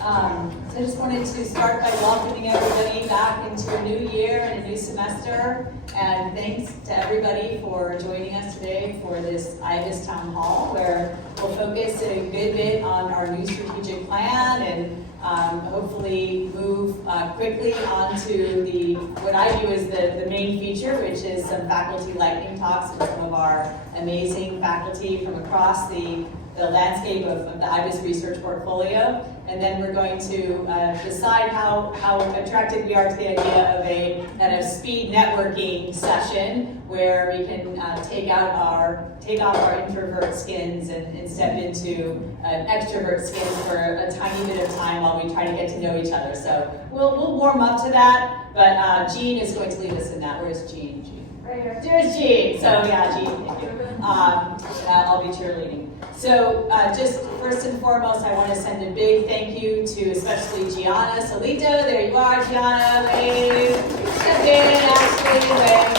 So I just wanted to start by welcoming everybody back into a new year and a new semester. And thanks to everybody for joining us today for this IBES Town Hall, where we'll focus a good bit on our new strategic plan and hopefully move quickly onto what I view as the main feature, which is some faculty lightning talks with some of our amazing faculty from across the landscape of the IBES research portfolio. And then we're going to decide how attracted we are to the idea of a kind of speed networking session where we can take off our introvert skins and step into an extrovert skins for a tiny bit of time while we try to get to know each other. So we'll warm up to that, but Jean is going to lead us in that. Where's Jean? Right here. There's Jean. So yeah, Jean, thank you. I'll be cheerleading. So just first and foremost, I want to send a big thank you to especially Gianna Solito. There you are, Gianna. Wave. Step in, Ashley. Wave.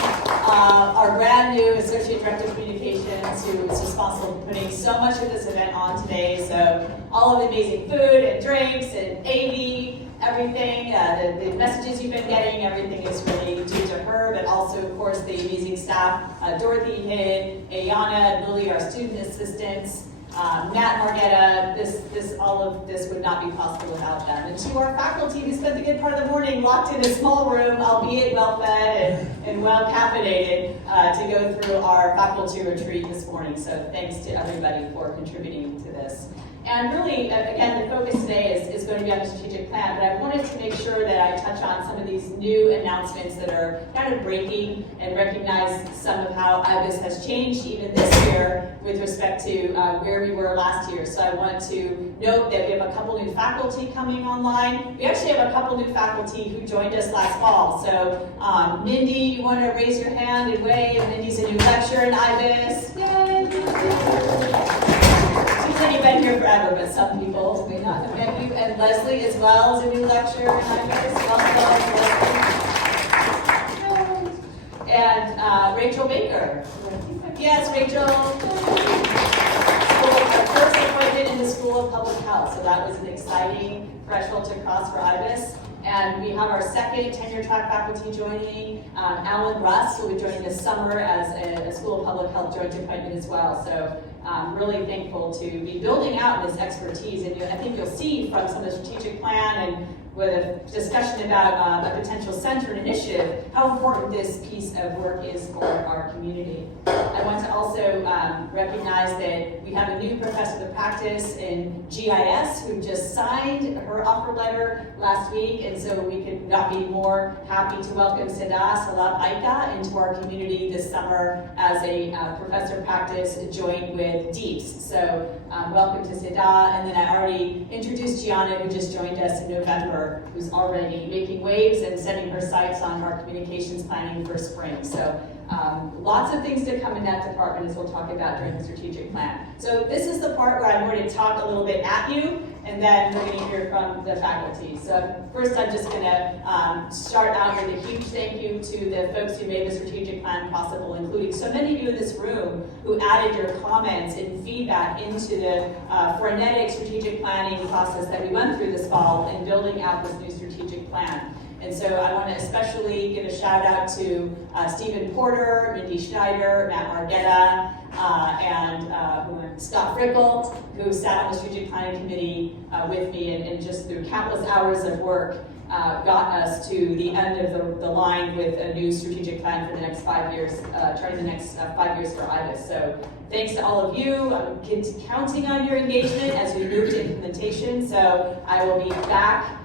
Our brand new Associate Director of Communications, who is responsible for putting so much of this event on today. So all of the amazing food and drinks and AV, everything, the messages you've been getting, everything is really due to her, but also, of course, the amazing staff, Dorothy Hidd, Ayana, Lily, our student assistants, Matt Margetta. All of this would not be possible without them. And to our faculty who spent a good part of the morning locked in a small room, albeit well-fed and well-caffeinated, to go through our faculty retreat this morning. So thanks to everybody for contributing to this. And really, again, the focus today is going to be on the strategic plan, but I wanted to make sure that I touch on some of these new announcements that are kind of breaking and recognize some of how IBES has changed even this year with respect to where we were last year. So I want to note that we have a couple new faculty coming online. We actually have a couple new faculty who joined us last fall. So Mindy, you want to raise your hand and wave? Mindy's a new lecturer in IBES. Yay! She's only been here forever, but some people may not have met you. And Leslie as well is a new lecturer in IBES. Welcome, Leslie. And Rachel Baker. Yes, Rachel. Our first appointment in the School of Public Health. So that was an exciting threshold to cross for IBES. And we have our second tenure track faculty joining. Alan Russ will be joining this summer as a School of Public Health joint appointment as well. So I'm really thankful to be building out this expertise. And I think you'll see from some of the strategic plan and with a discussion about a potential center and initiative, how important this piece of work is for our community. I want to also recognize that we have a new professor of practice in GIS who just signed her offer letter last week, and so we could not be more happy to welcome Seda Salat Aika into our community this summer as a professor of practice joined with DEEPS. So welcome to Seda, and then I already introduced Gianna, who just joined us in November, who's already making waves and setting her sights on our communications planning for spring. So lots of things to come in that department, as we'll talk about during the strategic plan. So this is the part where I'm going to talk a little bit at you, and then we're going to hear from the faculty. So first, I'm just going to start out with a huge thank you to the folks who made the strategic plan possible, including so many of you in this room who added your comments and feedback into the frenetic strategic planning process that we went through this fall in building out this new strategic plan. And so I want to especially give a shout out to Stephen Porter, Mindy Schneider, Matt Margetta, and Scott Frickel, who sat on the strategic planning committee with me and just through countless hours of work got us to the end of the line with a new strategic plan for the next 5 years, charting the next 5 years for IBES. So thanks to all of you. I'm counting on your engagement as we move to implementation. So I will be back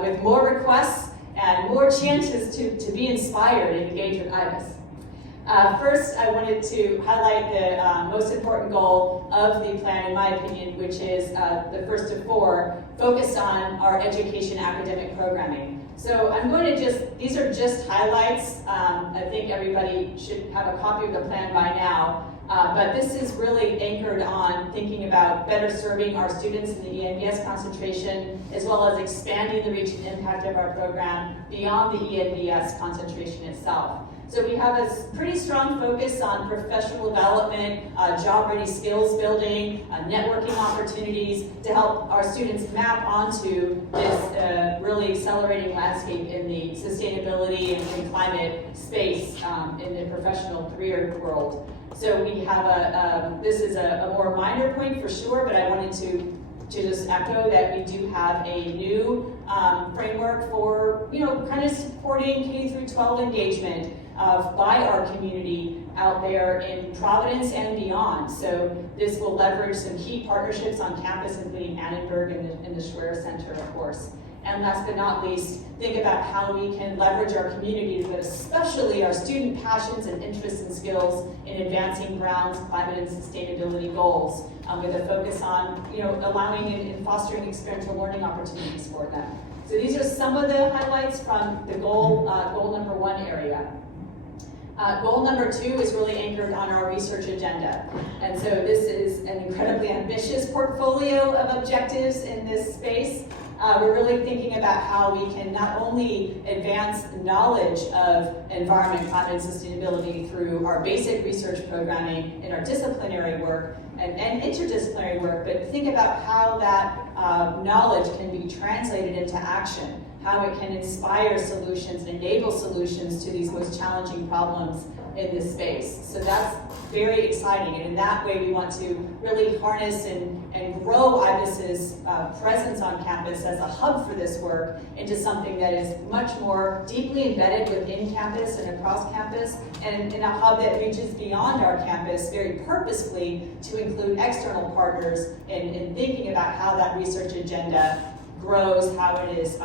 with more requests and more chances to be inspired and engage with IBES. First, I wanted to highlight the most important goal of the plan, in my opinion, which is the first of four, focused on our education academic programming. So I'm going to these are just highlights. I think everybody should have a copy of the plan by now. But this is really anchored on thinking about better serving our students in the ENVS concentration, as well as expanding the reach and impact of our program beyond the ENVS concentration itself. So we have a pretty strong focus on professional development, job-ready skills building, networking opportunities to help our students map onto this really accelerating landscape in the sustainability and climate space in the professional career world. So we have this is a more minor point for sure, but I wanted to just echo that we do have a new framework for, kind of supporting K through 12 engagement by our community out there in Providence and beyond. So this will leverage some key partnerships on campus, including Annenberg and the Schwer Center, of course. And last but not least, think about how we can leverage our community, but especially our student passions and interests and skills in advancing Brown's climate and sustainability goals, with a focus on, allowing and fostering experiential learning opportunities for them. So these are some of the highlights from the goal number 1 area. Goal number 2 is really anchored on our research agenda. And so this is an incredibly ambitious portfolio of objectives in this space. We're really thinking about how we can not only advance knowledge of environment, climate, and sustainability through our basic research programming and our disciplinary work and interdisciplinary work, but think about how that knowledge can be translated into action, how it can inspire solutions and enable solutions to these most challenging problems in this space. So that's very exciting, and in that way we want to really harness and grow IBES's presence on campus as a hub for this work into something that is much more deeply embedded within campus and across campus, and in a hub that reaches beyond our campus very purposefully to include external partners in thinking about how that research agenda grows, how it is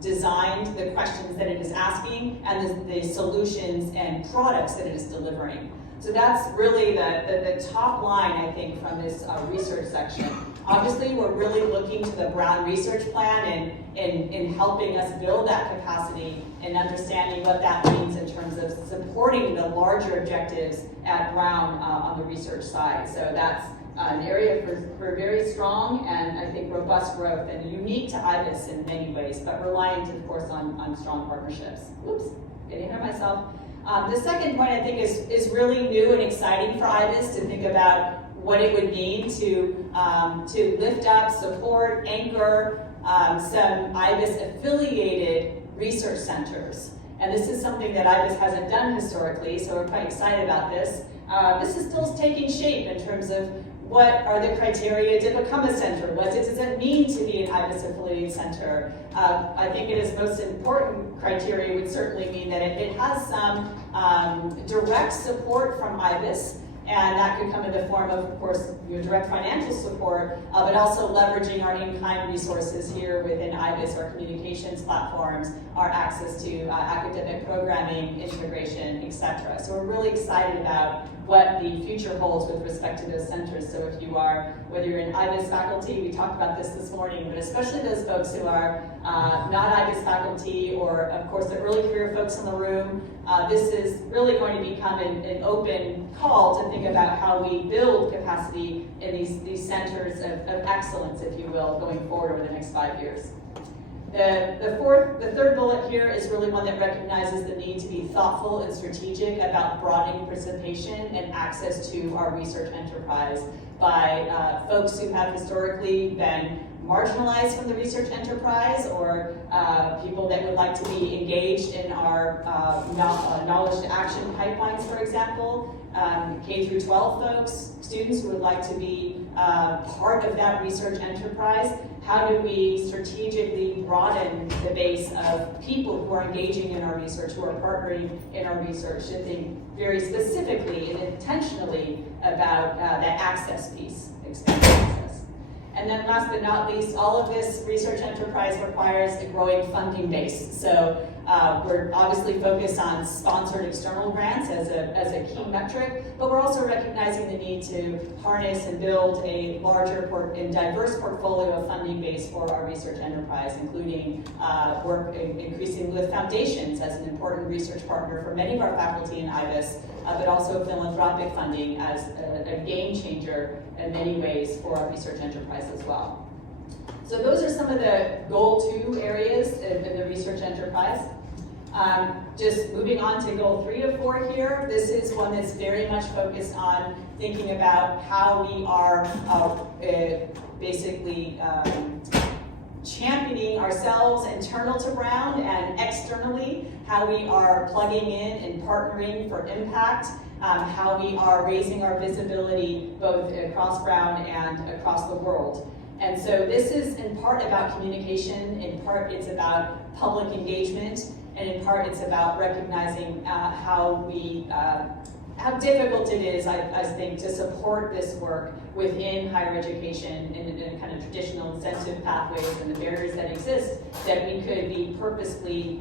designed, the questions that it is asking, and the solutions and products that it is delivering. So that's really the top line, I think, from this research section. Obviously, we're really looking to the Brown Research Plan in helping us build that capacity and understanding what that means in terms of supporting the larger objectives at Brown on the research side. So that's an area for very strong and I think robust growth and unique to IBES in many ways, but reliant, of course, on strong partnerships. Whoops, getting ahead of myself. The second point I think is really new and exciting for IBES to think about what it would mean to lift up, support, anchor some IBES affiliated research centers. And this is something that IBES hasn't done historically, so we're quite excited about this. This is still taking shape in terms of what are the criteria to become a center? What does it mean to be an IBES affiliated center? I think it is most important criteria would certainly mean that it has some direct support from IBES, and that could come in the form of course, direct financial support, but also leveraging our in-kind resources here within IBES, our communications platforms, our access to academic programming, integration, etc. So we're really excited about what the future holds with respect to those centers. So if you are, whether you're in IBES faculty, we talked about this morning, but especially those folks who are not IBES faculty, or of course the early career folks in the room, this is really going to become an open call to think about how we build capacity in these centers of excellence, if you will, going forward over the next 5 years. The third bullet here is really one that recognizes the need to be thoughtful and strategic about broadening participation and access to our research enterprise by folks who have historically been marginalized from the research enterprise, or people that would like to be engaged in our knowledge to action pipelines, for example, K through 12 folks, students who would like to be part of that research enterprise. How do we strategically broaden the base of people who are engaging in our research, who are partnering in our research, to think very specifically and intentionally about that access piece, expanded access. And then last but not least, all of this research enterprise requires a growing funding base. So we're obviously focused on sponsored external grants as a key metric, but we're also recognizing the need to harness and build a larger and diverse portfolio of funding base for our research enterprise, including work increasingly with foundations as an important research partner for many of our faculty in IBES, but also philanthropic funding as a game changer in many ways for our research enterprise as well. So those are some of the goal 2 areas in the research enterprise. Just moving on to goal 3 of 4 here, this is one that's very much focused on thinking about how we are basically championing ourselves internal to Brown and externally, how we are plugging in and partnering for impact, how we are raising our visibility both across Brown and across the world. And so this is in part about communication, in part it's about public engagement, and in part it's about recognizing how difficult it is, I think, to support this work within higher education in kind of traditional incentive pathways and the barriers that exist, that we could be purposely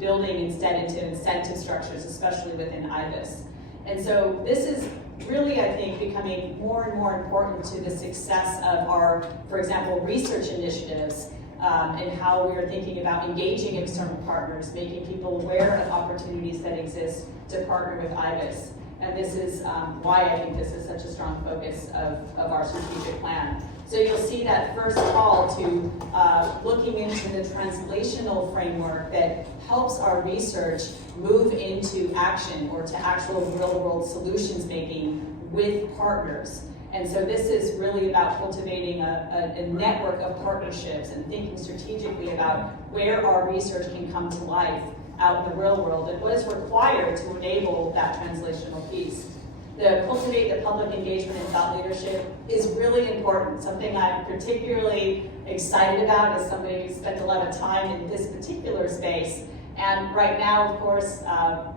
building instead into incentive structures, especially within IBES. And so this is really, I think, becoming more and more important to the success of our, for example, research initiatives, and how we are thinking about engaging external partners, making people aware of opportunities that exist to partner with IBES. And this is why I think this is such a strong focus of our strategic plan. So you'll see that first call to looking into the translational framework that helps our research move into action or to actual real-world solutions making with partners. And so this is really about cultivating a network of partnerships and thinking strategically about where our research can come to life out in the real world and what is required to enable that translational piece. The cultivate the public engagement and thought leadership is really important, something I'm particularly excited about as somebody who's spent a lot of time in this particular space. And right now, of course,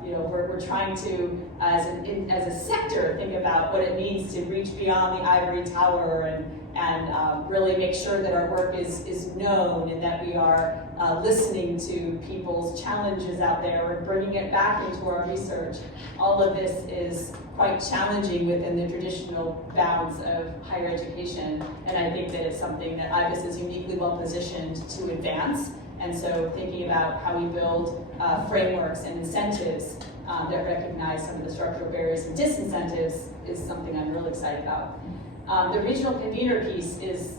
we're trying to, as a sector, think about what it means to reach beyond the ivory tower and really make sure that our work is known and that we are listening to people's challenges out there and bringing it back into our research. All of this is quite challenging within the traditional bounds of higher education, and I think that it's something that IBES is uniquely well positioned to advance. And so thinking about how we build frameworks and incentives that recognize some of the structural barriers and disincentives is something I'm really excited about. The regional convener piece is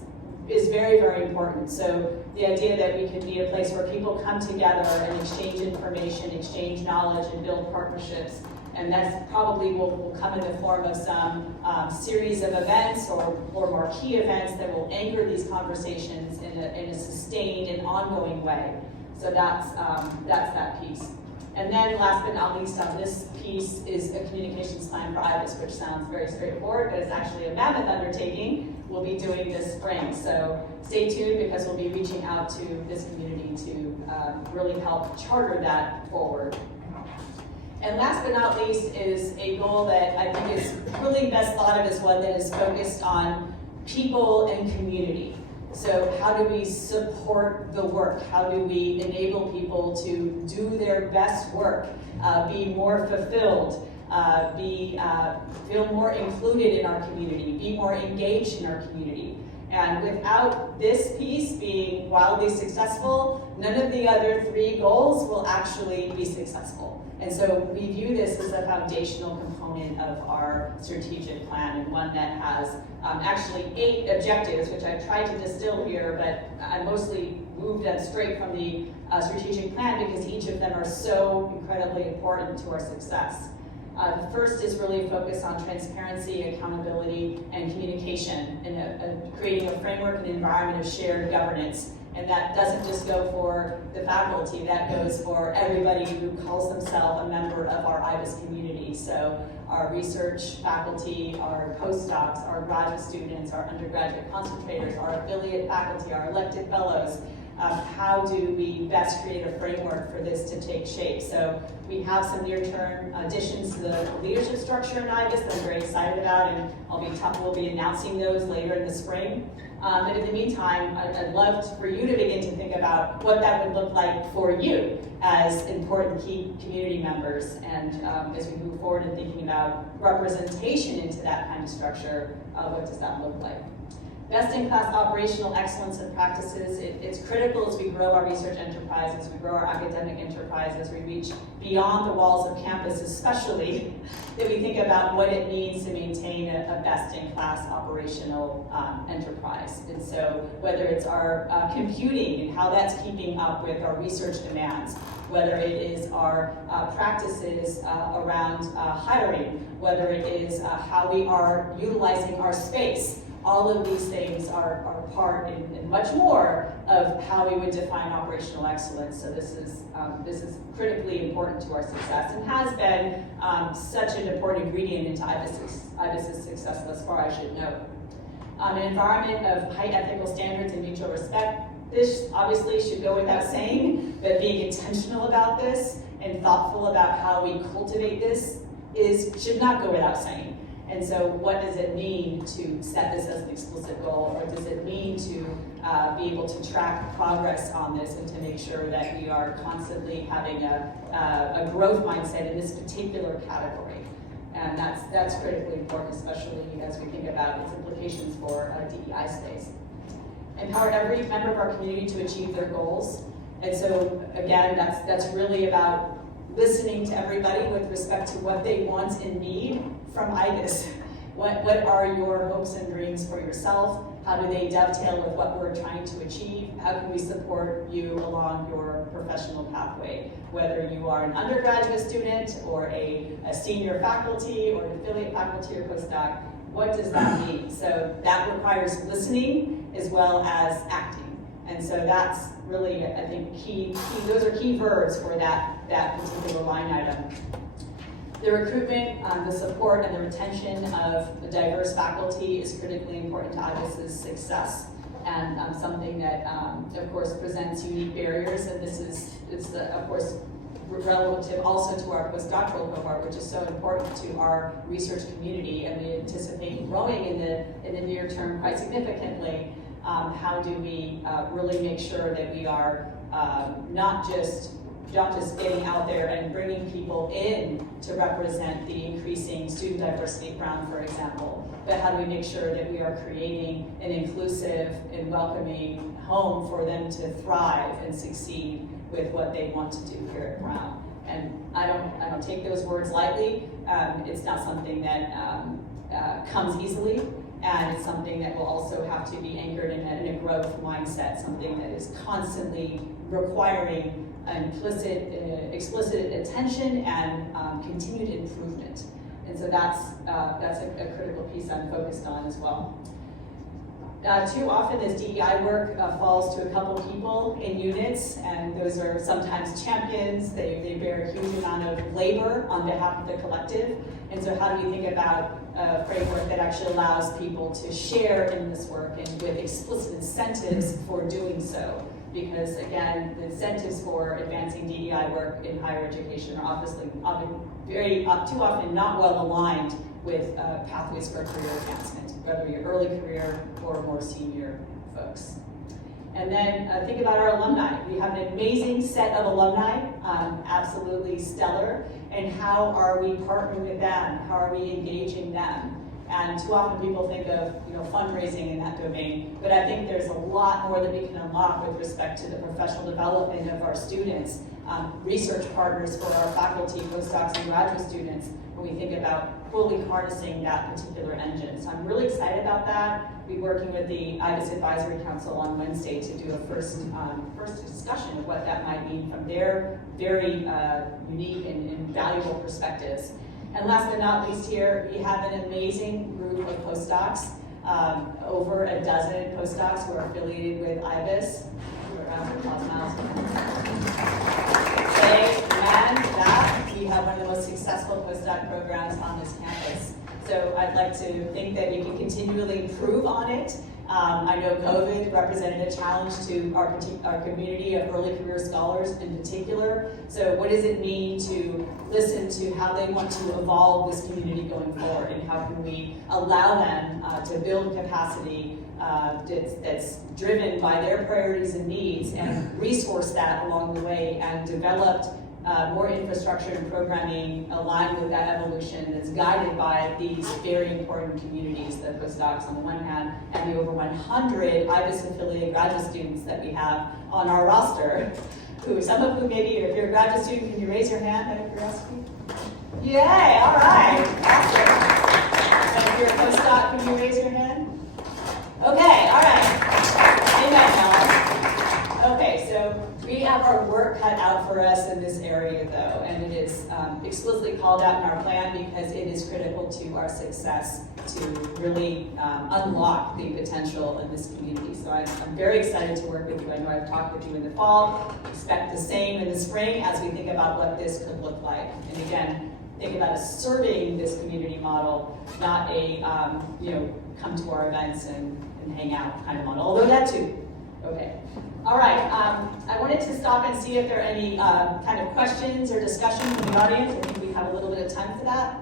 very, very important. So the idea that we can be a place where people come together and exchange information, exchange knowledge, and build partnerships. And that's probably will come in the form of some series of events or marquee events that will anchor these conversations in a sustained and ongoing way. So that's that piece. And then last but not least on this piece is a communications plan for IBES, which sounds very straightforward, but it's actually a mammoth undertaking we'll be doing this spring. So stay tuned because we'll be reaching out to this community to really help charter that forward. And last but not least is a goal that I think is really best thought of as one that is focused on people and community. So how do we support the work? How do we enable people to do their best work, be more fulfilled, feel more included in our community, be more engaged in our community? And without this piece being wildly successful, none of the other 3 goals will actually be successful. And so we view this as a foundational component of our strategic plan, and one that has actually 8 objectives, which I tried to distill here, but I mostly moved them straight from the strategic plan because each of them are so incredibly important to our success. The first is really focused on transparency, accountability, and communication, and creating a framework and environment of shared governance. And that doesn't just go for the faculty, that goes for everybody who calls themselves a member of our IBES community. So our research faculty, our postdocs, our graduate students, our undergraduate concentrators, our affiliate faculty, our elected fellows. How do we best create a framework for this to take shape? So we have some near-term additions to the leadership structure in IBES that I'm very excited about, and we'll be announcing those later in the spring. But in the meantime, I'd love for you to begin to think about what that would look like for you as important key community members, and as we move forward in thinking about representation into that kind of structure, what does that look like? Best-in-class operational excellence and practices, it's critical as we grow our research enterprise, as we grow our academic enterprise, as we reach beyond the walls of campus especially, that we think about what it means to maintain a best-in-class operational enterprise. And so whether it's our computing and how that's keeping up with our research demands, whether it is our practices around hiring, whether it is how we are utilizing our space. All of these things are part and much more of how we would define operational excellence. So this is critically important to our success and has been such an important ingredient into IBES's success thus far, I should note. An environment of high ethical standards and mutual respect. This obviously should go without saying, but being intentional about this and thoughtful about how we cultivate this should not go without saying. And so what does it mean to set this as an explicit goal, or does it mean to be able to track progress on this and to make sure that we are constantly having a growth mindset in this particular category? And that's critically important, especially as we think about its implications for DEI space. Empower every member of our community to achieve their goals. And so again, that's really about listening to everybody with respect to what they want and need from IBES. What are your hopes and dreams for yourself? How do they dovetail with what we're trying to achieve? How can we support you along your professional pathway? Whether you are an undergraduate student or a senior faculty or an affiliate faculty or postdoc, what does that mean? So that requires listening as well as acting. And so that's really, I think, key. Those are key verbs for that particular line item. The recruitment, the support, and the retention of the diverse faculty is critically important to IBES's success, and something that, of course, presents unique barriers. And it's of course, relative also to our postdoctoral cohort, which is so important to our research community, and we anticipate growing in the near term quite significantly. How do we really make sure that we are not just getting out there and bringing people in to represent the increasing student diversity at Brown, for example, but how do we make sure that we are creating an inclusive and welcoming home for them to thrive and succeed with what they want to do here at Brown? And I don't take those words lightly. It's not something that comes easily. And it's something that will also have to be anchored in a growth mindset, something that is constantly requiring an explicit attention and continued improvement. And so that's a critical piece I'm focused on as well. Too often this DEI work falls to a couple people in units, and those are sometimes champions. They bear a huge amount of labor on behalf of the collective. And so how do we think about a framework that actually allows people to share in this work and with explicit incentives for doing so? Because again, the incentives for advancing DEI work in higher education are too often not well aligned with pathways for career advancement, whether you're early career or more senior folks. And then think about our alumni. We have an amazing set of alumni, absolutely stellar. And how are we partnering with them? How are we engaging them? And too often people think of fundraising in that domain, but I think there's a lot more that we can unlock with respect to the professional development of our students, research partners for our faculty, postdocs, and graduate students, when we think about fully harnessing that particular engine. So I'm really excited about that. We're working with the IBES Advisory Council on Wednesday to do a first discussion of what that might mean from their very unique and valuable perspectives. And last but not least here, we have an amazing group of postdocs, over a dozen postdocs who are affiliated with IBES. Round of applause, Miles. We have one of the most successful postdoc programs on this campus. So I'd like to think that we can continually improve on it. I know COVID represented a challenge to our community of early career scholars in particular. So what does it mean to listen to how they want to evolve this community going forward, and how can we allow them to build capacity that's driven by their priorities and needs, and resource that along the way, and develop more infrastructure and programming aligned with that evolution that's guided by these very important communities, the postdocs on the one hand, and the over 100 IBES affiliated graduate students that we have on our roster, who some of whom maybe, if you're a graduate student, can you raise your hand out of curiosity? Yay, all right, awesome. And if you're a postdoc, can you raise your hand? Okay, all right. Amen, Ellen. Okay, so we have our work cut out for us in this area, though, and it is explicitly called out in our plan because it is critical to our success to really unlock the potential in this community. So I'm very excited to work with you. I know I've talked with you in the fall. Expect the same in the spring as we think about what this could look like. And again, think about us serving this community model, not a come to our events and hang out kind of model, although that too. Okay. All right, I wanted to stop and see if there are any kind of questions or discussion from the audience. I think we have a little bit of time for that.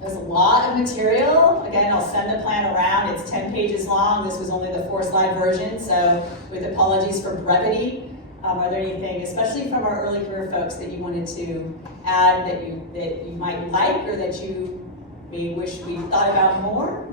There's a lot of material. Again, I'll send the plan around. It's 10 pages long. This was only the 4-slide version, so with apologies for brevity. Are there anything, especially from our early career folks, that you wanted to add that you might like or that you may wish we thought about more?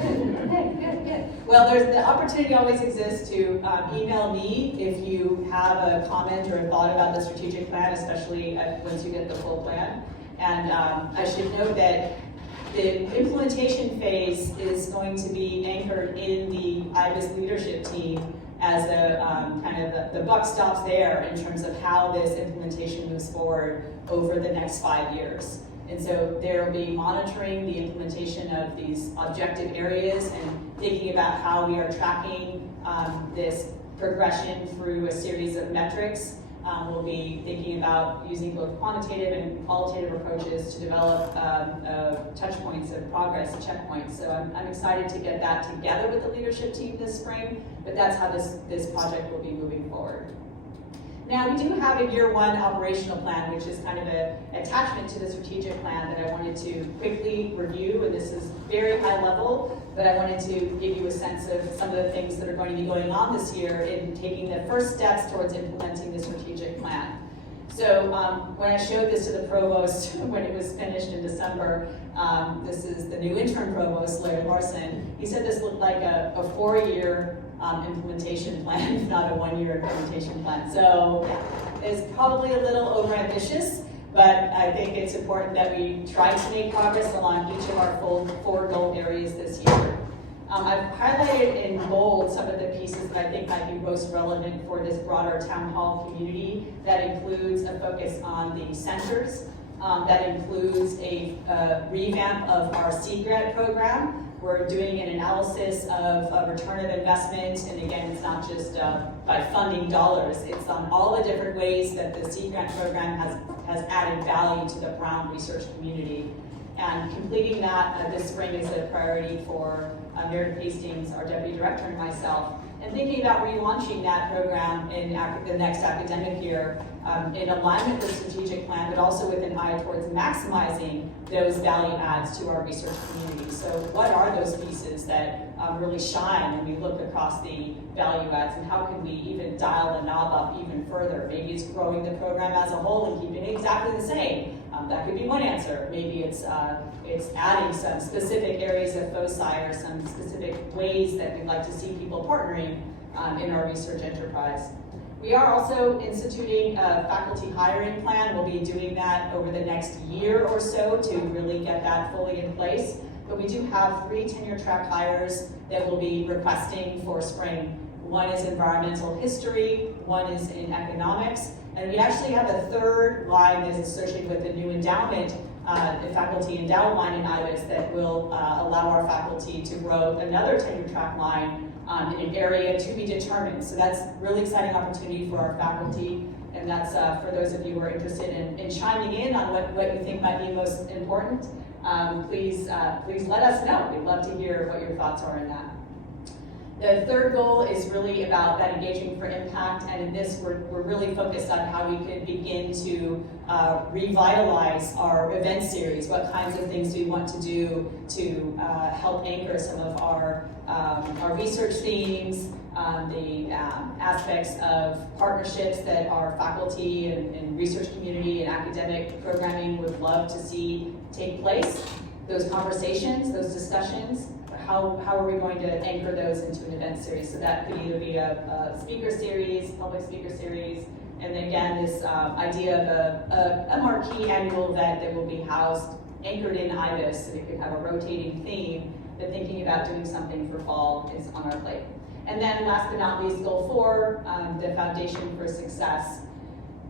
Good. Well, there's the opportunity always exists to email me if you have a comment or a thought about the strategic plan, especially once you get the full plan. And I should note that the implementation phase is going to be anchored in the IBES leadership team as a kind of the buck stops there in terms of how this implementation moves forward over the next 5 years. And so there will be monitoring the implementation of these objective areas and thinking about how we are tracking this progression through a series of metrics. We'll be thinking about using both quantitative and qualitative approaches to develop touch points of progress, checkpoints. So I'm excited to get that together with the leadership team this spring, but that's how this project will be moving forward. Now, we do have a year 1 operational plan, which is kind of an attachment to the strategic plan that I wanted to quickly review, and this is very high level, but I wanted to give you a sense of some of the things that are going to be going on this year in taking the first steps towards implementing the strategic plan. So when I showed this to the provost when it was finished in December, this is the new interim provost, Larry Larson, he said this looked like a 4-year implementation plan, if not a 1-year implementation plan. So yeah, it's probably a little overambitious, but I think it's important that we try to make progress along each of our 4 goal areas this year. I've highlighted in bold some of the pieces that I think might be most relevant for this broader town hall community. That includes a focus on the centers. That includes a revamp of our Seed Grant program. We're doing an analysis of return of investment, and again, it's not just by funding dollars, it's on all the different ways that the Seed Grant program has added value to the Brown research community. And completing that this spring is a priority for Meredith Hastings, our deputy director, and myself, and thinking about relaunching that program in the next academic year in alignment with the strategic plan, but also with an eye towards maximizing those value adds to our research community. So what are those pieces that really shine when we look across the value adds, and how can we even dial the knob up even further? Maybe it's growing the program as a whole and keeping it exactly the same. That could be one answer. Maybe it's adding some specific areas of foci or some specific ways that we'd like to see people partnering in our research enterprise. We are also instituting a faculty hiring plan. We'll be doing that over the next year or so to really get that fully in place. But we do have 3 tenure track hires that we'll be requesting for spring. One is environmental history, one is in economics, and we actually have a 3rd line that is associated with the new endowment, the faculty endowment line in IBES that will allow our faculty to grow another tenure track line in an area to be determined. So that's a really exciting opportunity for our faculty, and that's for those of you who are interested in chiming in on what you think might be most important. Please let us know. We'd love to hear what your thoughts are on that. The third goal is really about that engagement for impact, and in this we're really focused on how we could begin to revitalize our event series. What kinds of things do we want to do to help anchor some of our research themes, the aspects of partnerships that our faculty and research community and academic programming would love to see take place. Those conversations, those discussions, how are we going to anchor those into an event series? So that could either be a speaker series, public speaker series, and then again, this idea of a marquee annual event that will be housed, anchored in IBES, so we could have a rotating theme, but thinking about doing something for fall is on our plate. And then last but not least, goal 4, the foundation for success.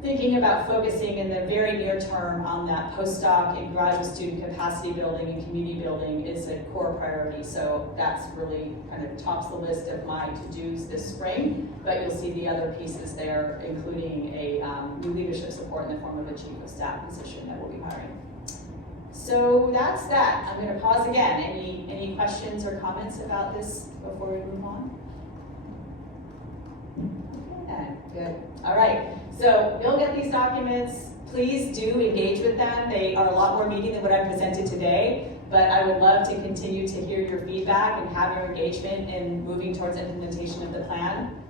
Thinking about focusing in the very near term on that postdoc and graduate student capacity building and community building is a core priority. So that's really kind of tops the list of my to-dos this spring, but you'll see the other pieces there, including a new leadership support in the form of a chief of staff position that we'll be hiring. So that's that. I'm going to pause again. Any questions or comments about this before we move on? Okay, good. All right. So you'll get these documents. Please do engage with them. They are a lot more meaty than what I presented today, but I would love to continue to hear your feedback and have your engagement in moving towards implementation of the plan.